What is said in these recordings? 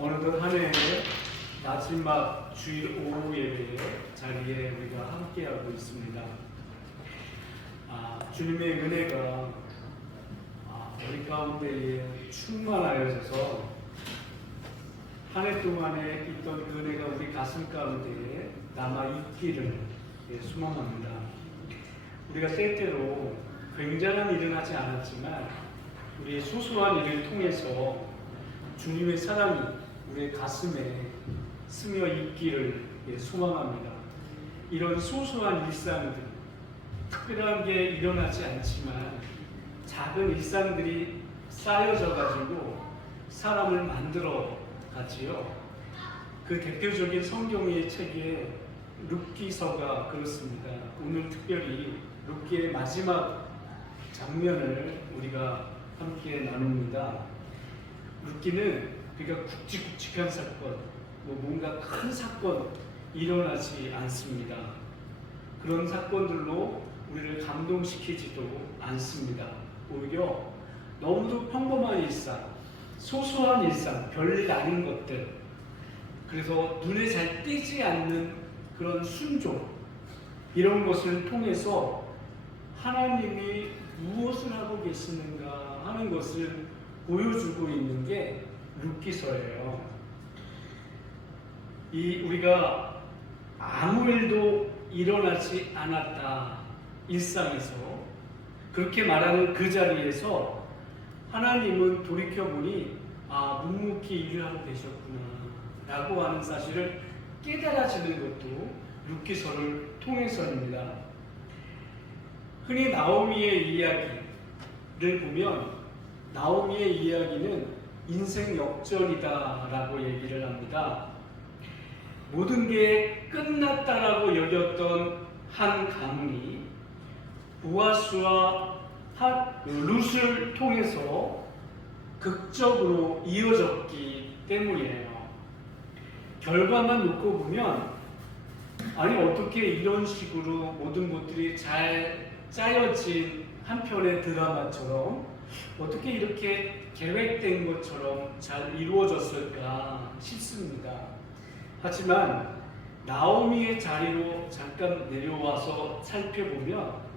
어느덧 한 해의 마지막 주일 오후 예배 자리에 우리가 함께하고 있습니다. 주님의 은혜가 우리 가운데에 충만하여져서 한 해 동안에 있던 그 은혜가 우리 가슴 가운데에 남아있기를 소망합니다. 우리가 때때로 굉장한 일은 하지 않았지만 우리의 소소한 일을 통해서 주님의 사랑이 우리의 가슴에 스며 있기를 소망합니다. 이런 소소한 일상들, 특별한 게 일어나지 않지만 작은 일상들이 쌓여져 가지고 사람을 만들어 가지요. 그 대표적인 성경의 책에 룻기서가 그렇습니다. 오늘 특별히 룻기의 마지막 장면을 우리가 함께 나눕니다. 룻기는 그러니까 굵직굵직한 사건, 뭔가 큰 사건 일어나지 않습니다. 그런 사건들로 우리를 감동시키지도 않습니다. 오히려 너무도 평범한 일상, 소소한 일상, 별일 아닌 것들, 그래서 눈에 잘 띄지 않는 그런 순종, 이런 것을 통해서 하나님이 무엇을 하고 계시는가 하는 것을 보여주고 있는 게 룻기서예요. 우리가 아무 일도 일어나지 않았다, 일상에서 그렇게 말하는 그 자리에서 하나님은 돌이켜보니 묵묵히 일을 하고 계셨구나 라고 하는 사실을 깨달아지는 것도 룻기서를 통해서입니다. 흔히 나오미의 이야기를 보면 나오미의 이야기는 인생 역전이다 라고 얘기를 합니다. 모든 게 끝났다라고 여겼던 한 가문이 보아스와 룻을 통해서 극적으로 이어졌기 때문이에요. 결과만 놓고 보면 어떻게 이런 식으로 모든 것들이 잘 짜여진 한 편의 드라마처럼 어떻게 이렇게 계획된 것처럼 잘 이루어졌을까 싶습니다. 하지만 나오미의 자리로 잠깐 내려와서 살펴보면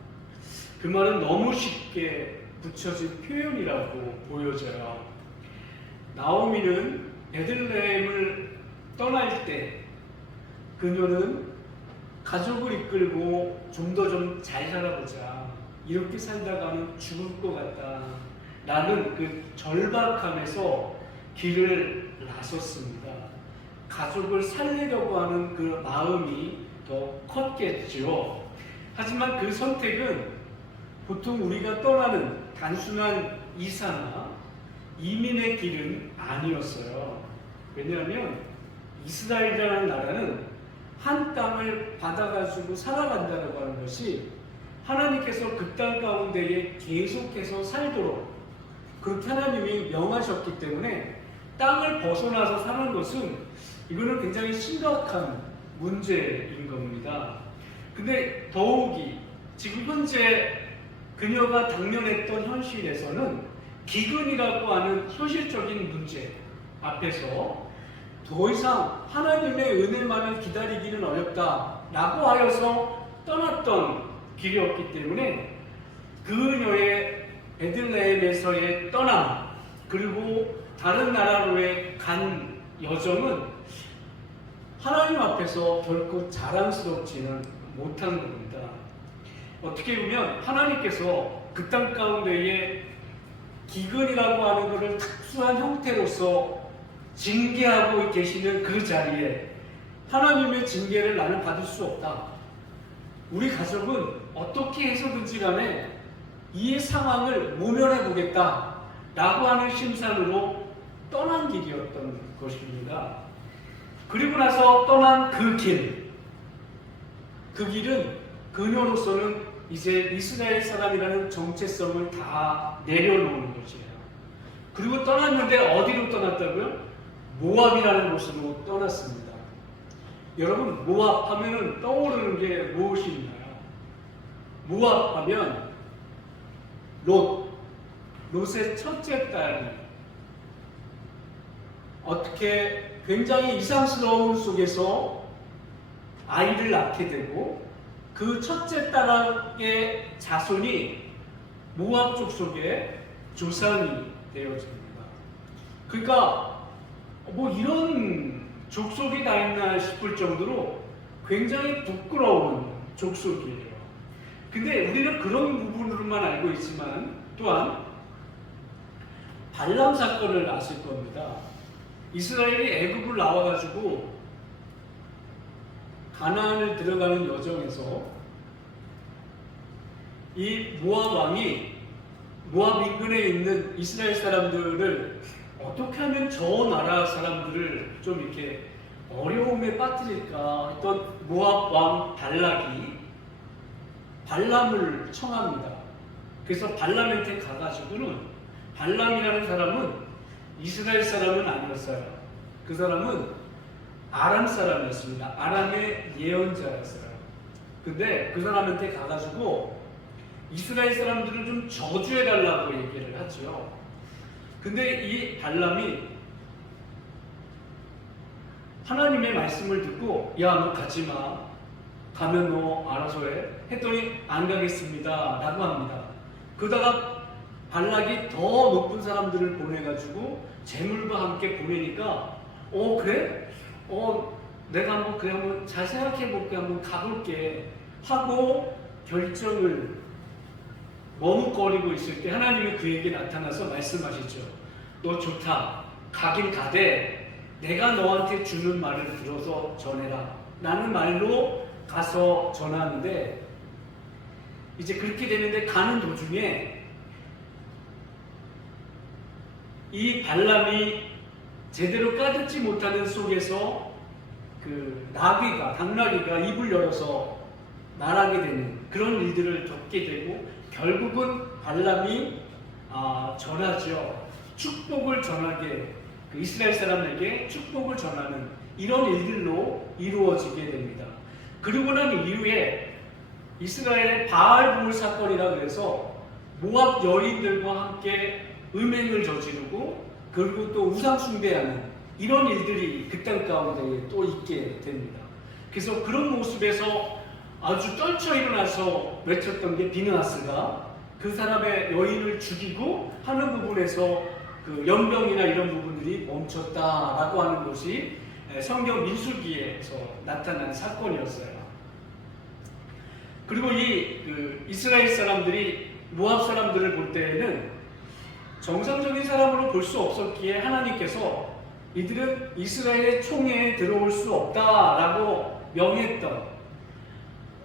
그 말은 너무 쉽게 붙여진 표현이라고 보여져요. 나오미는 베들레헴을 떠날 때 그녀는 가족을 이끌고 좀 더 잘 살아보자, 이렇게 살다가는 죽을 것 같다 라는 그 절박함에서 길을 나섰습니다. 가족을 살리려고 하는 그 마음이 더 컸겠죠. 하지만 그 선택은 보통 우리가 떠나는 단순한 이사나 이민의 길은 아니었어요. 왜냐하면 이스라엘이라는 나라는 한 땅을 받아가지고 살아간다고 하는 것이 하나님께서 그 땅 가운데에 계속해서 살도록 그렇게 하나님이 명하셨기 때문에 땅을 벗어나서 사는 것은 이거는 굉장히 심각한 문제인 겁니다. 근데 더욱이 지금 현재 그녀가 당면했던 현실에서는 기근이라고 하는 현실적인 문제 앞에서 더 이상 하나님의 은혜만을 기다리기는 어렵다라고 하여서 떠났던 길이었기 때문에 그녀의 베들레헴에서의 떠남, 그리고 다른 나라로의 간 여정은 하나님 앞에서 결코 자랑스럽지는 못한 겁니다. 어떻게 보면 하나님께서 그 땅 가운데에 기근이라고 하는 것을 특수한 형태로서 징계하고 계시는 그 자리에 하나님의 징계를 나는 받을 수 없다. 우리 가족은 어떻게 해서든지 간에 이 상황을 모면해 보겠다 라고 하는 심산으로 떠난 길이었던 것입니다. 그리고 나서 떠난 그 길은 그녀로서는 이제 이스라엘 사람이라는 정체성을 다 내려놓는 것이에요. 그리고 떠났는데 어디로 떠났다고요? 모압이라는 곳으로 떠났습니다. 여러분, 모압 하면은 떠오르는 게 무엇이 있나요? 모압 하면 롯의 첫째 딸이 어떻게 굉장히 이상스러운 속에서 아이를 낳게 되고 그 첫째 딸의 자손이 모압 족속의 조상이 되어집니다. 그러니까 뭐 이런 족속이 다 있나 싶을 정도로 굉장히 부끄러운 족속이에요. 근데 우리는 그런 부분으로만 알고 있지만 또한 발람 사건을 아실 겁니다. 이스라엘이 애굽을 나와가지고 가나안을 들어가는 여정에서 이 모압 왕이 모압 인근에 있는 이스라엘 사람들을 어떻게 하면 저 나라 사람들을 좀 이렇게 어려움에 빠뜨릴까 했던 모압 왕 발락이 발람을 청합니다. 그래서 발람한테 가가지고는 발람이라는 사람은 이스라엘 사람은 아니었어요. 그 사람은 아람 사람이었습니다. 아람의 예언자였어요. 근데 그 사람한테 가가지고 이스라엘 사람들을 좀 저주해달라고 얘기를 하죠. 근데 이 발람이 하나님의 말씀을 듣고 야, 너 가지마. 가면 너 알아서 해. 했더니 안 가겠습니다. 라고 합니다. 그러다가 발락이 더 높은 사람들을 보내가지고 재물과 함께 보내니까 그래? 내가 한번 잘 생각해볼게. 한번 가볼게. 하고 결정을 머뭇거리고 있을 때 하나님이 그에게 나타나서 말씀하시죠. 너 좋다. 가긴 가되 내가 너한테 주는 말을 들어서 전해라. 라는 말로 가서 전하는데 이제 그렇게 되는데 가는 도중에 이 발람이 제대로 까듣지 못하는 속에서 그 당나귀가 입을 열어서 말하게 되는 그런 일들을 겪게 되고 결국은 발람이 전하죠. 축복을 전하게 그 이스라엘 사람에게 축복을 전하는 이런 일들로 이루어지게 됩니다. 그리고 난 이후에 이스라엘의 바알볼 사건이라 그래서 모압 여인들과 함께 음행을 저지르고 그리고 또 우상 숭배하는 이런 일들이 그 땅 가운데 또 있게 됩니다. 그래서 그런 모습에서 아주 떨쳐 일어나서 외쳤던 게 비느하스가 그 사람의 여인을 죽이고 하는 부분에서 그 연병이나 이런 부분들이 멈췄다라고 하는 것이 성경 민수기에서 나타난 사건이었어요. 그리고 이스라엘 사람들이 모압 사람들을 볼 때에는 정상적인 사람으로 볼 수 없었기에 하나님께서 이들은 이스라엘의 총회에 들어올 수 없다라고 명했던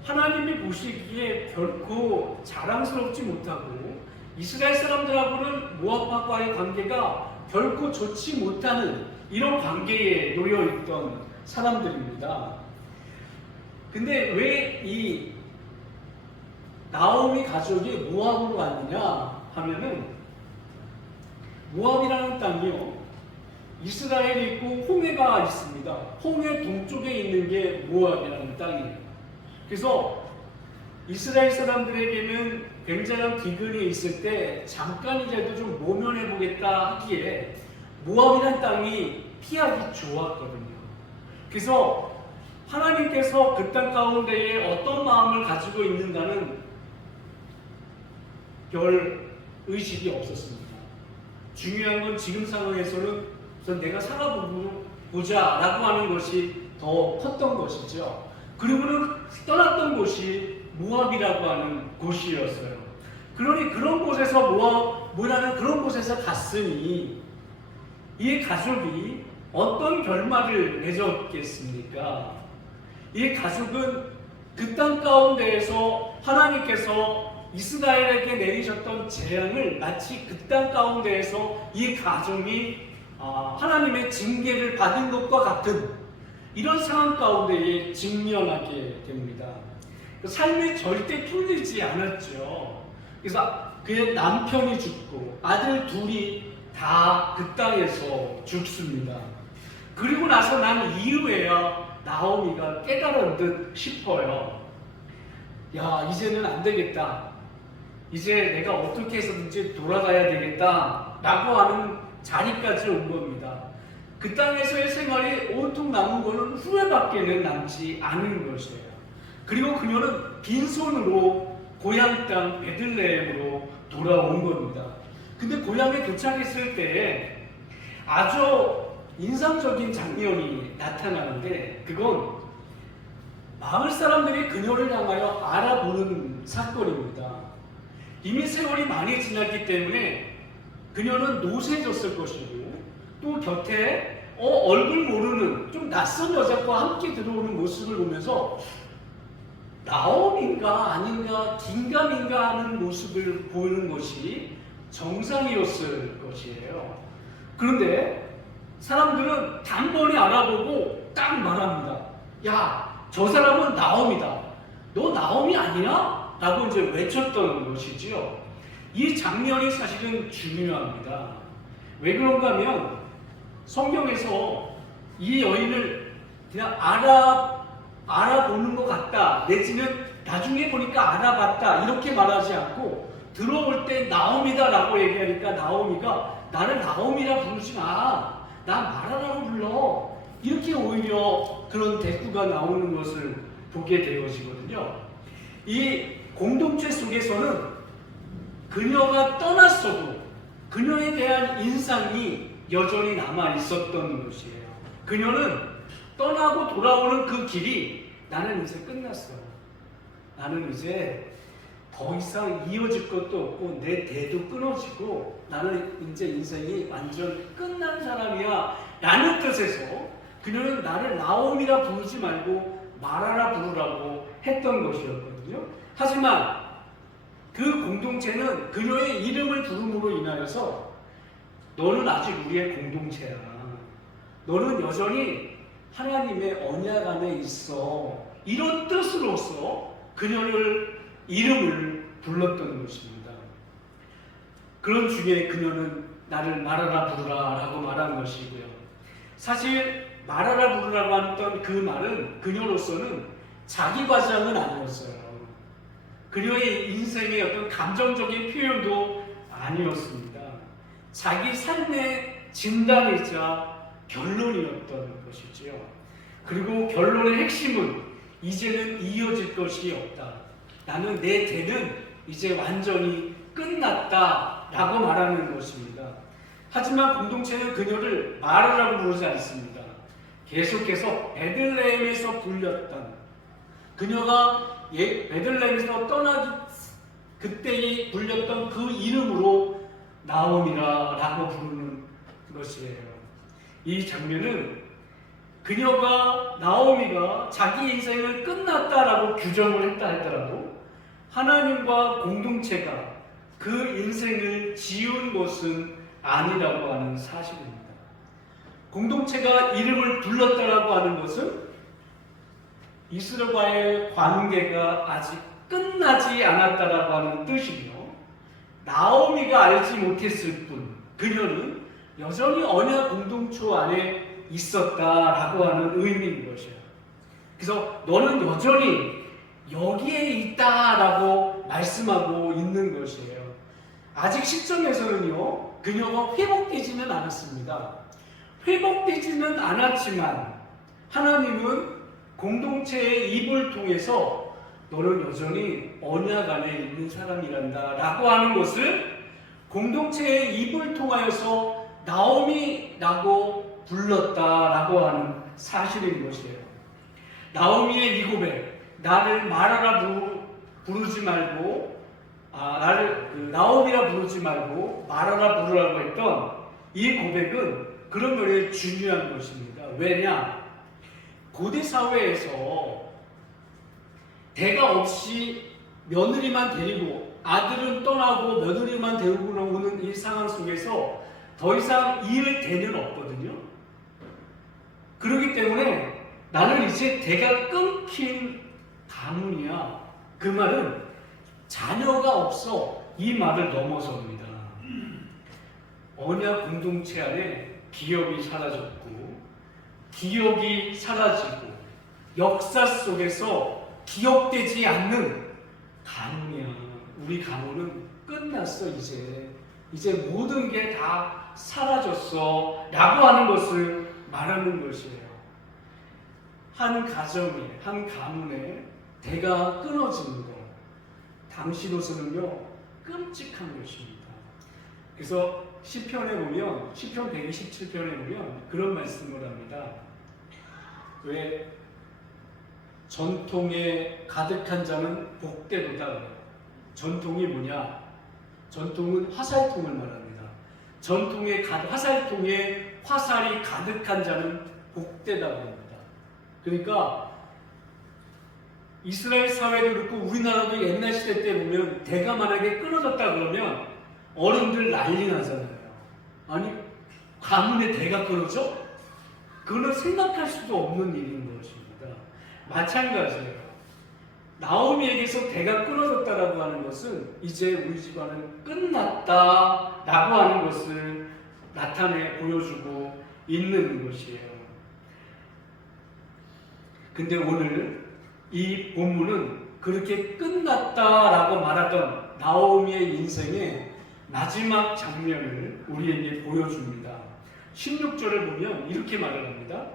하나님이 보시기에 결코 자랑스럽지 못하고 이스라엘 사람들하고는 모압과의 관계가 결코 좋지 못하는 이런 관계에 놓여있던 사람들입니다. 근데 왜 이 나오미 가족이 모압으로 왔느냐 하면은 모압이라는 땅이요 이스라엘이 있고 홍해가 있습니다. 홍해 동쪽에 있는 게 모압이라는 땅이에요. 그래서 이스라엘 사람들에게는 굉장한 기근이 있을 때 잠깐이라도 좀 모면해 보겠다 하기에 모압이라는 땅이 피하기 좋았거든요. 그래서 하나님께서 그 땅 가운데에 어떤 마음을 가지고 있는가는 별 의식이 없었습니다. 중요한 건 지금 상황에서는 우선 내가 살아보자 라고 하는 것이 더 컸던 것이죠. 그리고는 떠났던 곳이 모압이라고 하는 곳이었어요. 그러니 그런 곳에서 모압이라는 그런 곳에서 갔으니 이 가족이 어떤 결말을 맺었겠습니까? 이 가족은 그 땅 가운데에서 하나님께서 이스라엘에게 내리셨던 재앙을 마치 그 땅 가운데에서 이 가정이 하나님의 징계를 받은 것과 같은 이런 상황 가운데에 직면하게 됩니다. 삶이 절대 풀리지 않았죠. 그래서 그의 남편이 죽고 아들 둘이 다 그 땅에서 죽습니다. 그리고 나서 난 이후에야 나오미가 깨달은 듯 싶어요. 야, 이제는 안 되겠다. 이제 내가 어떻게 해서든지 돌아가야 되겠다 라고 하는 자리까지 온 겁니다. 그 땅에서의 생활이 온통 남은 것은 후회밖에는 남지 않은 것이에요. 그리고 그녀는 빈손으로 고향 땅 베들레헴으로 돌아온 겁니다. 근데 고향에 도착했을 때 아주 인상적인 장면이 나타나는데, 그건 마을 사람들이 그녀를 향하여 알아보는 사건입니다. 이미 세월이 많이 지났기 때문에 그녀는 노쇠졌을 것이고, 또 곁에 얼굴 모르는 좀 낯선 여자와 함께 들어오는 모습을 보면서 나옴인가 아닌가 긴가민가 하는 모습을 보이는 것이 정상이었을 것이에요. 그런데 사람들은 단번에 알아보고 딱 말합니다. 야, 저 사람은 나옴이다. 너 나옴이 아니야? 라고 이제 외쳤던 것이지요. 이 장면이 사실은 중요합니다. 왜 그런가 하면 성경에서 이 여인을 그냥 알아보는 것 같다, 내지는 나중에 보니까 알아봤다, 이렇게 말하지 않고 들어올 때 나옴이다 라고 얘기하니까 나오미가 나를 나옴이라 부르지 마, 나 마라라고 불러, 이렇게 오히려 그런 대꾸가 나오는 것을 보게 되어지거든요. 이 공동체 속에서는 그녀가 떠났어도 그녀에 대한 인상이 여전히 남아 있었던 것이에요. 그녀는 떠나고 돌아오는 그 길이 나는 이제 끝났어. 나는 이제 더 이상 이어질 것도 없고 내 대도 끊어지고 나는 이제 인생이 완전 끝난 사람이야 라는 뜻에서 그녀는 나를 나옴이라 부르지 말고 마라라 부르라고 했던 것이었거든요. 하지만 그 공동체는 그녀의 이름을 부름으로 인하여서 너는 아직 우리의 공동체야, 너는 여전히 하나님의 언약 안에 있어, 이런 뜻으로서 그녀를 이름을 불렀던 것입니다. 그런 중에 그녀는 나를 마라라 부르라 라고 말한 것이고요. 사실 마라라 부르라고 했던 그 말은 그녀로서는 자기 과장은 아니었어요. 그녀의 인생의 어떤 감정적인 표현도 아니었습니다. 자기 삶의 진단이자 결론이었던 것이지요. 그리고 결론의 핵심은 이제는 이어질 것이 없다, 나는 내 대는 이제 완전히 끝났다 라고 말하는 것입니다. 하지만 공동체는 그녀를 마라라고 부르지 않습니다. 계속해서 베들레헴에서 불렸던, 그녀가 베들레헴에서 떠나기 그때에 불렸던 그 이름으로 나옴이라고 부르는 것이에요. 이 장면은 그녀가, 나오미가 자기 인생을 끝났다라고 규정을 했다 하더라도 하나님과 공동체가 그 인생을 지운 것은 아니라고 하는 사실입니다. 공동체가 이름을 불렀다라고 하는 것은 이스라엘과의 관계가 아직 끝나지 않았다라고 하는 뜻이며, 나오미가 알지 못했을 뿐 그녀는 여전히 언약 공동체 안에 있었다라고 하는 의미인 것이에요. 그래서 너는 여전히 여기에 있다라고 말씀하고 있는 것이에요. 아직 시점에서는요, 그녀가 회복되지는 않았습니다. 회복되지는 않았지만 하나님은 공동체의 입을 통해서 너는 여전히 언약 안에 있는 사람이란다 라고 하는 것을 공동체의 입을 통하여서 나오미라고 불렀다라고 하는 사실인 것이에요. 나오미의 이 고백, 나를 마라라 부르지 말고 나오미라 부르지 말고 마라라 부르라고 했던 이 고백은 그런 면에 중요한 것입니다. 왜냐? 고대 사회에서 대가 없이 며느리만 데리고 아들은 떠나고 며느리만 데리고 오는 이 상황 속에서 더 이상 이을 대는 없거든요. 그렇기 때문에 나는 이제 대가 끊긴 가문이야, 그 말은 자녀가 없어, 이 말을 넘어섭니다. 언약 공동체 안에 기업이 사라졌고 기억이 사라지고 역사 속에서 기억되지 않는 가문이야. 우리 가문은 끝났어. 이제 모든 게 다 사라졌어 라고 하는 것을 말하는 것이에요. 한 가정에, 한 가문에 대가 끊어지는 것, 당시로서는요 끔찍한 것입니다. 그래서 시편에 보면, 시편 127편에 보면 그런 말씀을 합니다. 왜 전통에 가득한 자는 복되도다. 전통이 뭐냐? 전통은 화살통을 말합니다. 화살통에 화살이 가득한 자는 복되다고 합니다. 그러니까 이스라엘 사회도 그렇고 우리나라도 옛날 시대 때 보면 대가 만약에 끊어졌다 그러면 어른들 난리 나잖아요. 아니, 가문의 대가 끊어져? 그거는 생각할 수도 없는 일인 것입니다. 마찬가지예요. 나오미에게서 대가 끊어졌다라고 하는 것은 이제 우리 집안은 끝났다라고 하는 것을 나타내 보여주고 있는 것이에요. 근데 오늘 이 본문은 그렇게 끝났다라고 말하던 나오미의 인생의 마지막 장면을 우리에게 보여줍니다. 16절을 보면 이렇게 말을 합니다.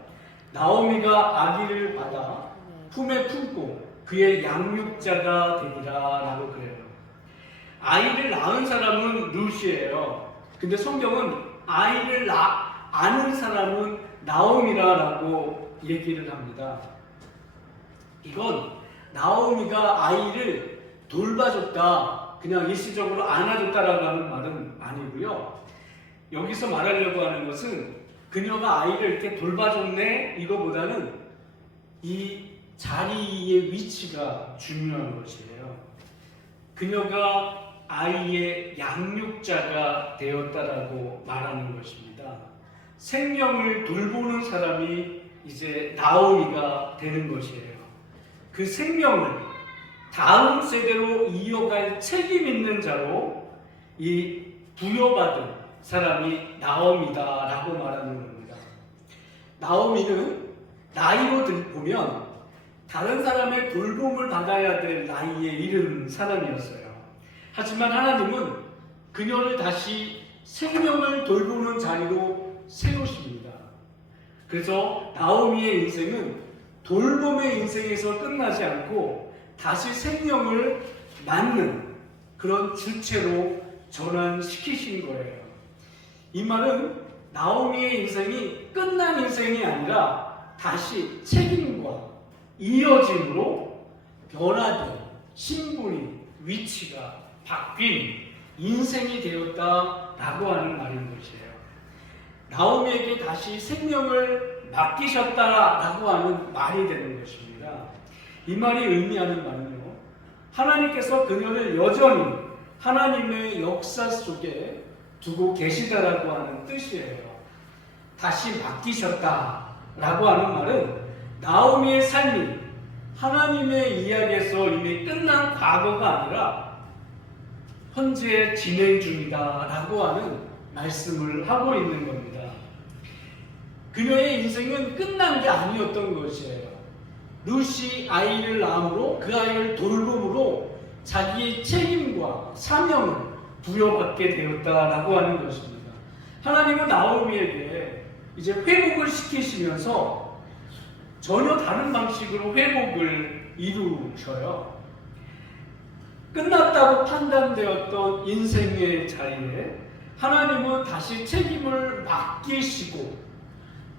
나오미가 아기를 받아 품에 품고 그의 양육자가 되리라 라고 그래요. 아이를 낳은 사람은 룻이에요. 근데 성경은 아이를 아는 사람은 나오미라라고 얘기를 합니다. 이건 나오미가 아이를 돌봐줬다, 그냥 일시적으로 안아줬다라고 하는 말은 아니고요. 여기서 말하려고 하는 것은 그녀가 아이를 이렇게 돌봐줬네 이거보다는 이 자리의 위치가 중요한 것이에요. 그녀가 아이의 양육자가 되었다라고 말하는 것입니다. 생명을 돌보는 사람이 이제 나오미가 되는 것이에요. 그 생명을 다음 세대로 이어갈 책임 있는 자로 이 부여받은 사람이 나오미다라고 말하는 겁니다. 나오미는 나이로 보면 다른 사람의 돌봄을 받아야 될 나이에 이른 사람이었어요. 하지만 하나님은 그녀를 다시 생명을 돌보는 자리로 세우십니다. 그래서 나오미의 인생은 돌봄의 인생에서 끝나지 않고 다시 생명을 낳는 그런 주체로 전환시키신 거예요. 이 말은 나오미의 인생이 끝난 인생이 아니라 다시 책임과 이어짐으로 변화된 신분이, 위치가 바뀐 인생이 되었다라고 하는 말인 것이에요. 나오미에게 다시 생명을 맡기셨다라고 하는 말이 되는 것입니다. 이 말이 의미하는 말은요, 하나님께서 그녀를 여전히 하나님의 역사 속에 두고 계시다라고 하는 뜻이에요. 다시 맡기셨다라고 하는 말은 나오미의 삶이 하나님의 이야기에서 이미 끝난 과거가 아니라 현재 진행 중이다라고 하는 말씀을 하고 있는 겁니다. 그녀의 인생은 끝난 게 아니었던 것이에요. 룻이 아이를 낳음으로 그 아이를 돌봄으로 자기의 책임과 사명을 부여받게 되었다라고 하는 것입니다. 하나님은 나오미에게 이제 회복을 시키시면서 전혀 다른 방식으로 회복을 이루셔요. 끝났다고 판단되었던 인생의 자리에 하나님은 다시 책임을 맡기시고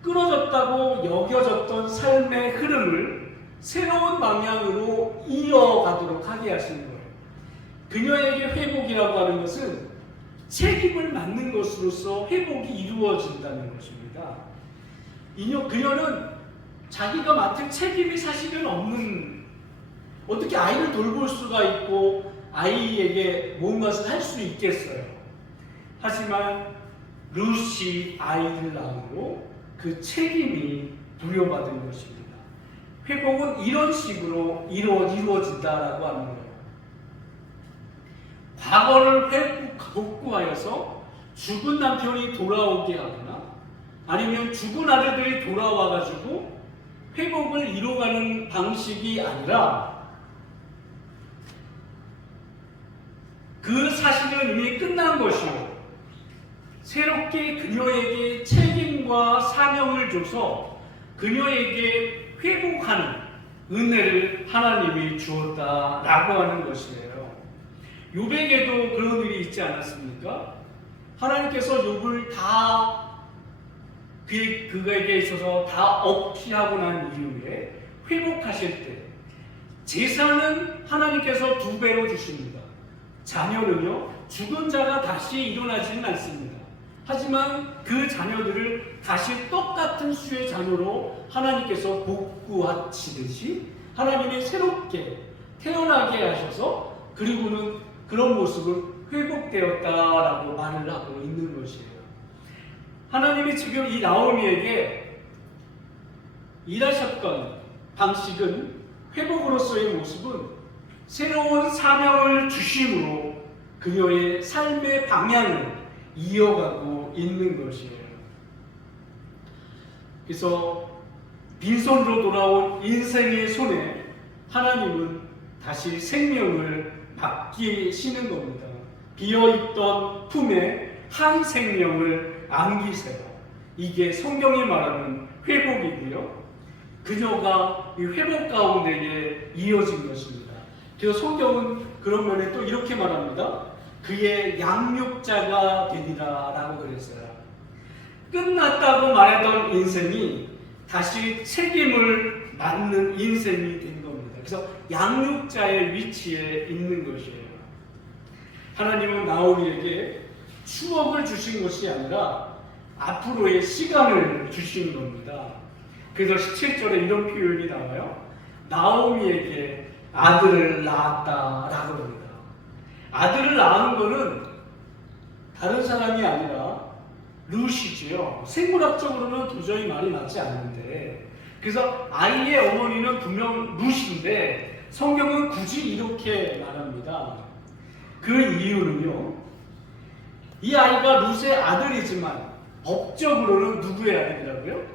끊어졌다고 여겨졌던 삶의 흐름을 새로운 방향으로 이어가도록 하게 하시는 거예요. 그녀에게 회복이라고 하는 것은 책임을 맡는 것으로서 회복이 이루어진다는 것입니다. 그녀는 자기가 맡은 책임이 사실은 없는, 어떻게 아이를 돌볼 수가 있고 아이에게 뭔가를 할 수 있겠어요. 하지만 룻이 아이를 낳음으로 그 책임이 부여받은 것입니다. 회복은 이런 식으로 이루어진다라고 하는 거예요. 과거를 복구하여서 죽은 남편이 돌아오게 하거나 아니면 죽은 아들들이 돌아와가지고 회복을 이뤄가는 방식이 아니라 그 사실은 이미 끝난 것이고 새롭게 그녀에게 책임과 사명을 줘서 그녀에게 회복하는 은혜를 하나님이 주었다라고 하는 것이에요. 욥에게도 그런 일이 있지 않았습니까? 하나님께서 욥을 다 그에게 있어서 다 억지하고 난 이후에 회복하실 때 재산은 하나님께서 2배로 주십니다. 자녀는요, 죽은 자가 다시 일어나지는 않습니다. 하지만 그 자녀들을 다시 똑같은 수의 자녀로 하나님께서 복구하시듯이 하나님이 새롭게 태어나게 하셔서 그리고는 그런 모습을 회복되었다라고 말을 하고 있는 것이에요. 하나님이 지금 이 나오미에게 일하셨던 방식은, 회복으로서의 모습은 새로운 사명을 주심으로 그녀의 삶의 방향을 이어가고 있는 것이에요. 그래서 빈손으로 돌아온 인생의 손에 하나님은 다시 생명을 맡기시는 겁니다. 비어있던 품에 한 생명을 안기세요. 이게 성경이 말하는 회복이고요. 그녀가 이 회복 가운데에 이어진 것입니다. 그래서 성경은 그런 면에 또 이렇게 말합니다. 그의 양육자가 되리라 라고 그랬어요. 끝났다고 말했던 인생이 다시 책임을 맡는 인생이 된 겁니다. 그래서 양육자의 위치에 있는 것이에요. 하나님은 나오미에게 추억을 주신 것이 아니라 앞으로의 시간을 주신 겁니다. 그래서 17절에 이런 표현이 나와요. 나오미에게 아들을 낳았다라고 합니다. 아들을 낳은 것은 다른 사람이 아니라 룻이지요. 생물학적으로는 도저히 말이 맞지 않는데, 그래서 아이의 어머니는 분명 룻인데 성경은 굳이 이렇게 말합니다. 그 이유는요, 이 아이가 룻의 아들이지만 법적으로는 누구의 아들이라고요?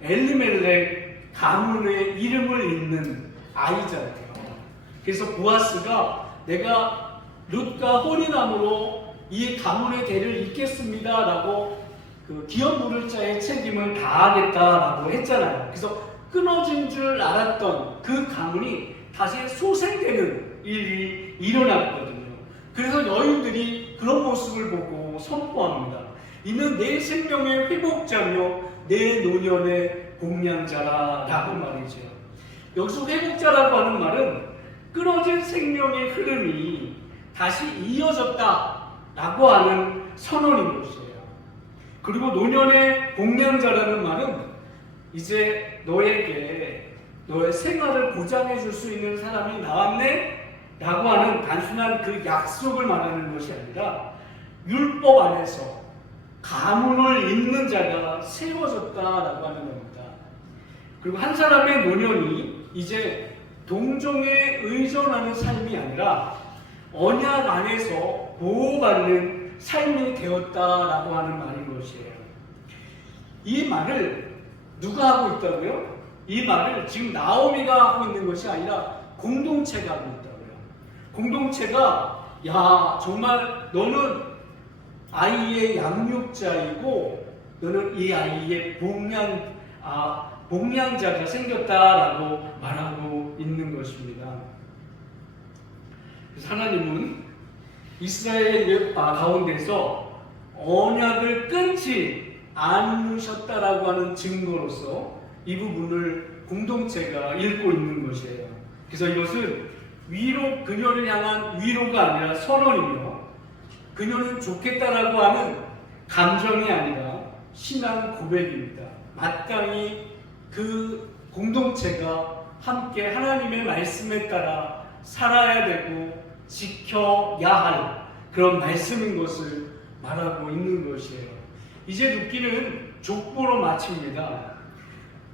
엘리멜렉 가문의 이름을 잇는 아이잖아요. 그래서 보아스가 내가 룻과 혼인함으로 이 가문의 대를 잇겠습니다 라고 그 기업 물을 자의 책임을 다하겠다라고 했잖아요. 그래서 끊어진 줄 알았던 그 가문이 다시 소생되는 일이 일어났거든요. 그래서 여인들이 그런 모습을 보고 선포합니다. 이는 내 생명의 회복자며 내 노년의 공양자라 라고 말이죠. 여기서 회복자라고 하는 말은 끊어진 생명의 흐름이 다시 이어졌다 라고 하는 선언인 것이에요. 그리고 노년의 공양자라는 말은 이제 너에게 너의 생활을 보장해 줄 수 있는 사람이 나왔네 라고 하는 단순한 그 약속을 말하는 것이 아니라 율법 안에서 가문을 잇는 자가 세워졌다라고 하는 겁니다. 그리고 한 사람의 노년이 이제 동정에 의존하는 삶이 아니라 언약 안에서 보호받는 삶이 되었다라고 하는 말인 것이에요. 이 말을 누가 하고 있다고요? 이 말을 지금 나오미가 하고 있는 것이 아니라 공동체가 하고 있다고요. 공동체가 야 정말 너는 아이의 양육자이고 너는 이 아이의 복량자가 생겼다라고 말하고 있는 것입니다. 그래서 하나님은 이스라엘 가운데서 언약을 끊지 않으셨다라고 하는 증거로서 이 부분을 공동체가 읽고 있는 것이에요. 그래서 이것은 그녀를 향한 위로가 아니라 선언이며 그녀는 좋겠다라고 하는 감정이 아니라 신앙 고백입니다. 마땅히 그 공동체가 함께 하나님의 말씀에 따라 살아야 되고 지켜야 할 그런 말씀인 것을 말하고 있는 것이에요. 이제 룻기는 족보로 마칩니다.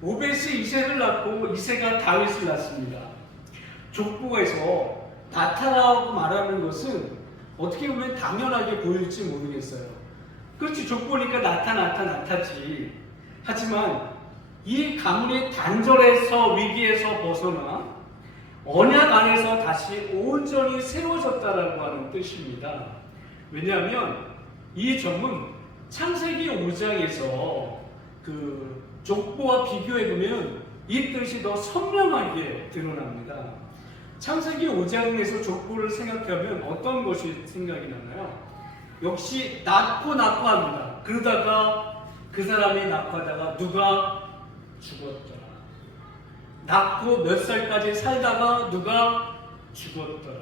오벳이 이새를 낳고 이새가 다윗을 낳습니다. 족보에서 나타나고 말하는 것은 어떻게 보면 당연하게 보일지 모르겠어요. 그렇지, 족보니까 나타지. 하지만 이 가문이 단절해서 위기에서 벗어나 언약 안에서 다시 온전히 세워졌다라고 하는 뜻입니다. 왜냐하면 이 점은 창세기 5장에서 그 족보와 비교해 보면 이 뜻이 더 선명하게 드러납니다. 창세기 5장에서 족보를 생각하면 어떤 것이 생각이 나나요? 역시 낳고 합니다. 그러다가 그 사람이 낳고 하다가 누가 죽었더라. 낳고 몇 살까지 살다가 누가 죽었더라.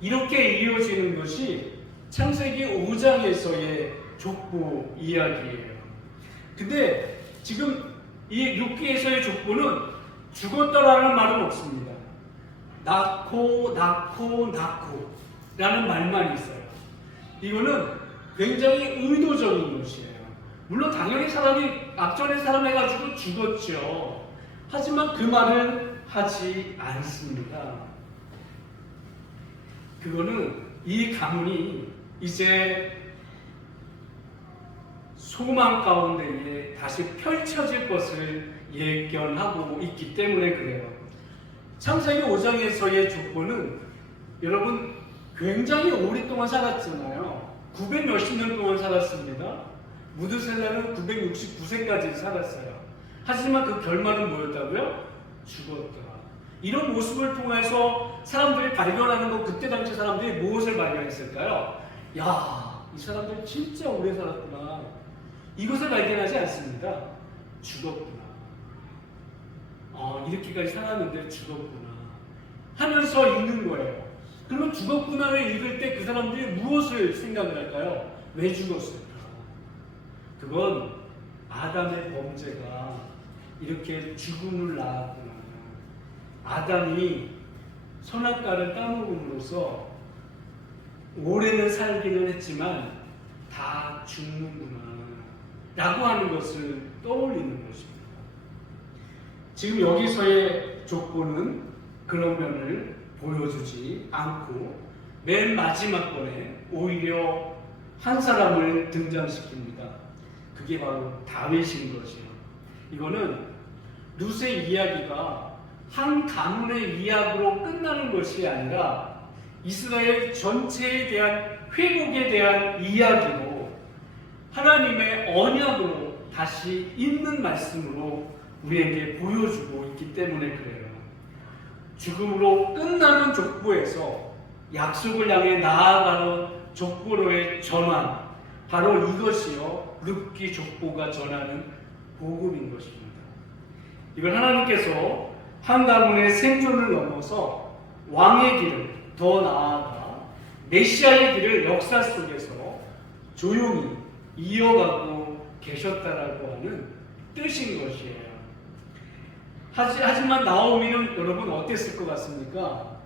이렇게 이어지는 것이 창세기 5장에서의 족보 이야기예요. 근데 지금 이 6기에서의 족보는 죽었다라는 말은 없습니다. 낳고 라는 말만 있어요. 이거는 굉장히 의도적인 것이에요. 물론 당연히 사람이 앞전에 사람 해가지고 죽었죠. 하지만 그 말은 하지 않습니다. 그거는 이 가문이 이제 소망 가운데에 다시 펼쳐질 것을 예견하고 있기 때문에 그래요. 창세기 5장에서의 족보는 여러분 굉장히 오랫동안 살았잖아요. 900 몇십 년 동안 살았습니다. 무드셀라는 969세까지 살았어요. 하지만 그 결말은 뭐였다고요? 죽었더라. 이런 모습을 통해서 사람들이 발견하는 거, 그때 당시 사람들이 무엇을 발견했을까요? 야, 이 사람들 진짜 오래 살았구나. 이것을 발견하지 않습니다. 죽었구나. 이렇게까지 살았는데 죽었구나 하면서 읽는 거예요. 그러면 죽었구나를 읽을 때 그 사람들이 무엇을 생각을 할까요? 왜 죽었을까? 그건 아담의 범죄가 이렇게 죽음을 낳았구나. 아담이 선악과를 따먹음으로써 오래는 살기는 했지만 다 죽는구나 라고 하는 것을 떠올리는 것입니다. 지금 여기서의 족보는 그런 면을 보여주지 않고 맨 마지막 번에 오히려 한 사람을 등장시킵니다. 그게 바로 다윗인 것이에요. 이거는 룻의 이야기가 한 가문의 이야기로 끝나는 것이 아니라 이스라엘 전체에 대한 회복에 대한 이야기로 하나님의 언약으로 다시 있는 말씀으로 우리에게 보여주고 있기 때문에 그래요. 죽음으로 끝나는 족보에서 약속을 향해 나아가는 족보로의 전환, 바로 이것이요 룻기 족보가 전하는 복음인 것입니다. 이걸 하나님께서 한 가문의 생존을 넘어서 왕의 길을, 더 나아가 메시아의 길을 역사 속에서 조용히 이어가고 계셨다라고 하는 뜻인 것이에요. 하지만 나오미는 여러분 어땠을 것 같습니까?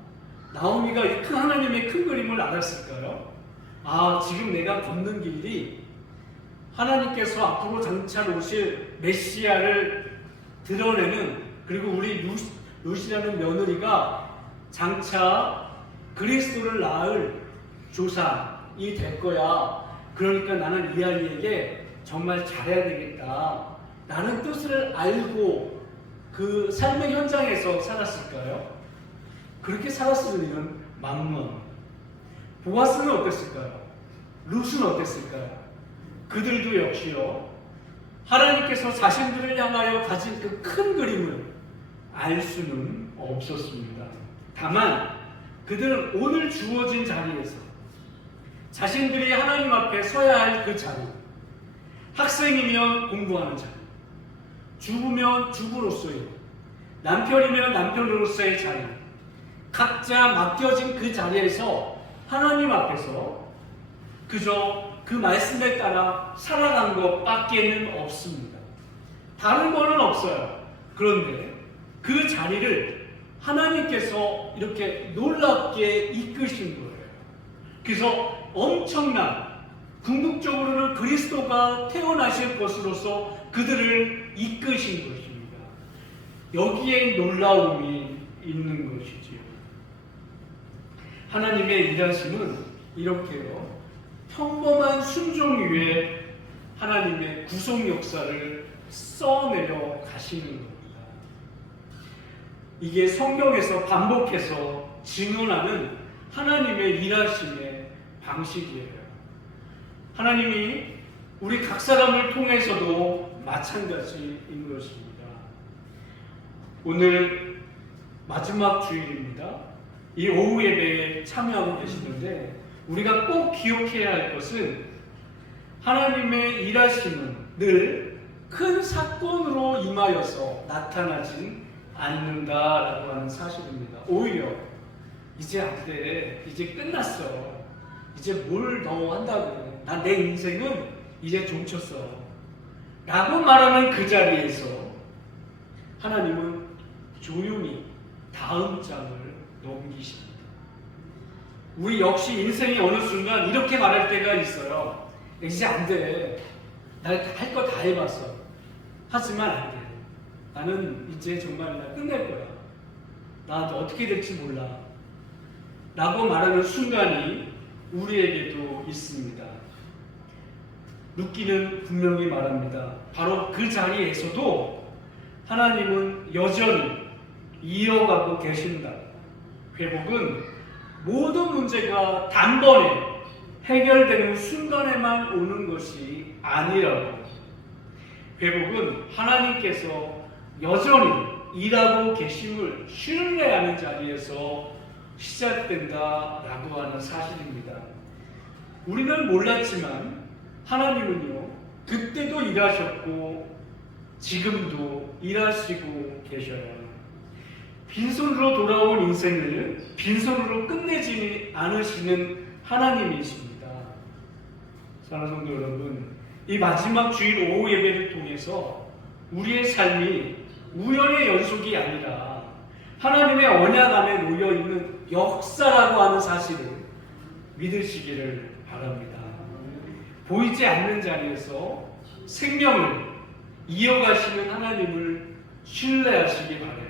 나오미가 큰 하나님의 큰 그림을 알았을까요? 지금 내가 걷는 길이 하나님께서 앞으로 장차 오실 메시아를 드러내는, 그리고 우리 룻이라는 며느리가 장차 그리스도를 낳을 조상이 될 거야. 그러니까 나는 이 아이에게 정말 잘해야 되겠다 라는 뜻을 알고 그 삶의 현장에서 살았을까요? 그렇게 살았을 일은 만무합니다. 보아스는 어땠을까요? 룻은 어땠을까요? 그들도 역시요 하나님께서 자신들을 향하여 가진 그 큰 그림을 알 수는 없었습니다. 다만 그들은 오늘 주어진 자리에서 자신들이 하나님 앞에 서야 할 그 자리, 학생이면 공부하는 자리, 주부면 주부로서의, 남편이면 남편으로서의 자리, 각자 맡겨진 그 자리에서 하나님 앞에서 그저 그 말씀에 따라 살아간 것밖에는 없습니다. 다른 거는 없어요. 그런데 그 자리를 하나님께서 이렇게 놀랍게 이끄신 거예요. 그래서 엄청난, 궁극적으로는 그리스도가 태어나실 것으로서 그들을 이끄신 것입니다. 여기에 놀라움이 있는 것이지요. 하나님의 일하심은 이렇게요, 평범한 순종 위에 하나님의 구속 역사를 써내려 가시는 겁니다. 이게 성경에서 반복해서 증언하는 하나님의 일하심의 방식이에요. 하나님이 우리 각 사람을 통해서도 마찬가지인 것입니다. 오늘 마지막 주일입니다. 이 오후 예배에 참여하고 계시는데 우리가 꼭 기억해야 할 것은 하나님의 일하심은 늘 큰 사건으로 임하여서 나타나진 않는다라고 하는 사실입니다. 오히려 이제 안 돼, 이제 끝났어, 이제 뭘 더 한다고, 난 내 인생은 이제 종쳤어 라고 말하는 그 자리에서 하나님은 조용히 다음 장을 넘기십니다. 우리 역시 인생이 어느 순간 이렇게 말할 때가 있어요. 이제 안 돼, 나 할 거 다 해봤어, 하지만 안 돼, 나는 이제 정말 나 끝낼 거야, 나한테 어떻게 될지 몰라 라고 말하는 순간이 우리에게도 있습니다. 룻기는 분명히 말합니다. 바로 그 자리에서도 하나님은 여전히 이어가고 계신다. 회복은 모든 문제가 단번에 해결되는 순간에만 오는 것이 아니라고. 회복은 하나님께서 여전히 일하고 계심을 신뢰하는 자리에서 시작된다라고 하는 사실입니다. 우리는 몰랐지만 하나님은요, 그때도 일하셨고 지금도 일하시고 계셔요. 빈손으로 돌아온 인생을 빈손으로 끝내지 않으시는 하나님이십니다. 사랑하는 성도 여러분, 이 마지막 주일 오후 예배를 통해서 우리의 삶이 우연의 연속이 아니라 하나님의 언약 안에 놓여있는 역사라고 하는 사실을 믿으시기를 바랍니다. 보이지 않는 자리에서 생명을 이어가시는 하나님을 신뢰하시기 바라요.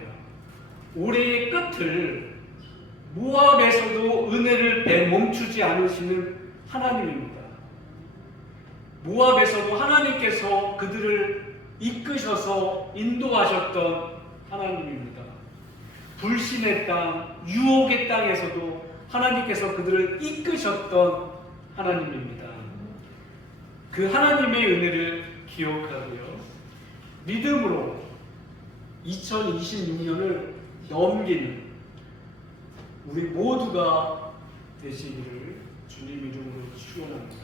올해의 끝을 모압에서도 은혜를 멈추지 않으시는 하나님입니다. 모압에서도 하나님께서 그들을 이끄셔서 인도하셨던 하나님입니다. 불신의 땅, 유혹의 땅에서도 하나님께서 그들을 이끄셨던 하나님입니다. 그 하나님의 은혜를 기억하고요, 믿음으로 2026년을 넘기는 우리 모두가 되시기를 주님 이름으로 축원합니다.